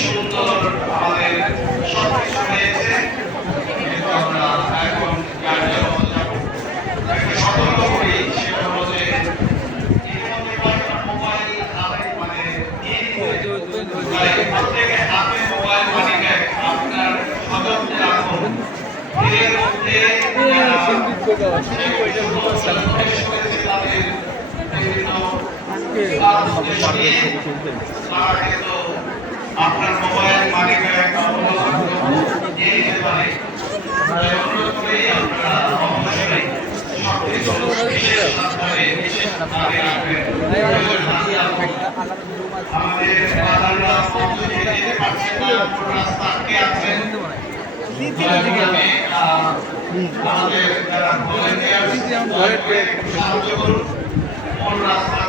সুন্দর আমাদের সবকিছু হয়েছে, কিন্তু আমরা এখন কার্যক্রমে যাব। একটা সতর্ক করি, সেটা হলো যে ইতিমধ্যে কয়েকটা মোবাইল হাতে মানে প্রত্যেকে হাতে মোবাইল মানি ব্যাগ আপনার সযত্নে রাখুন। এর মধ্যে আপনার মোবাইল মানি ব্যাগ নিয়ে যেতে পারে। অনুরোধ করি আপনারা অবশ্যই সবকিছু বিশেষ সাবধানে বিশেষ ভাবে রাখবেন। আমাদের বাজাররা পৌঁছে যেতে পারছেন না, রাস্তা আটকে আছেন। আমাদের যারা ভলেন্টিয়ার সাহায্য করুন। কোন রাস্তা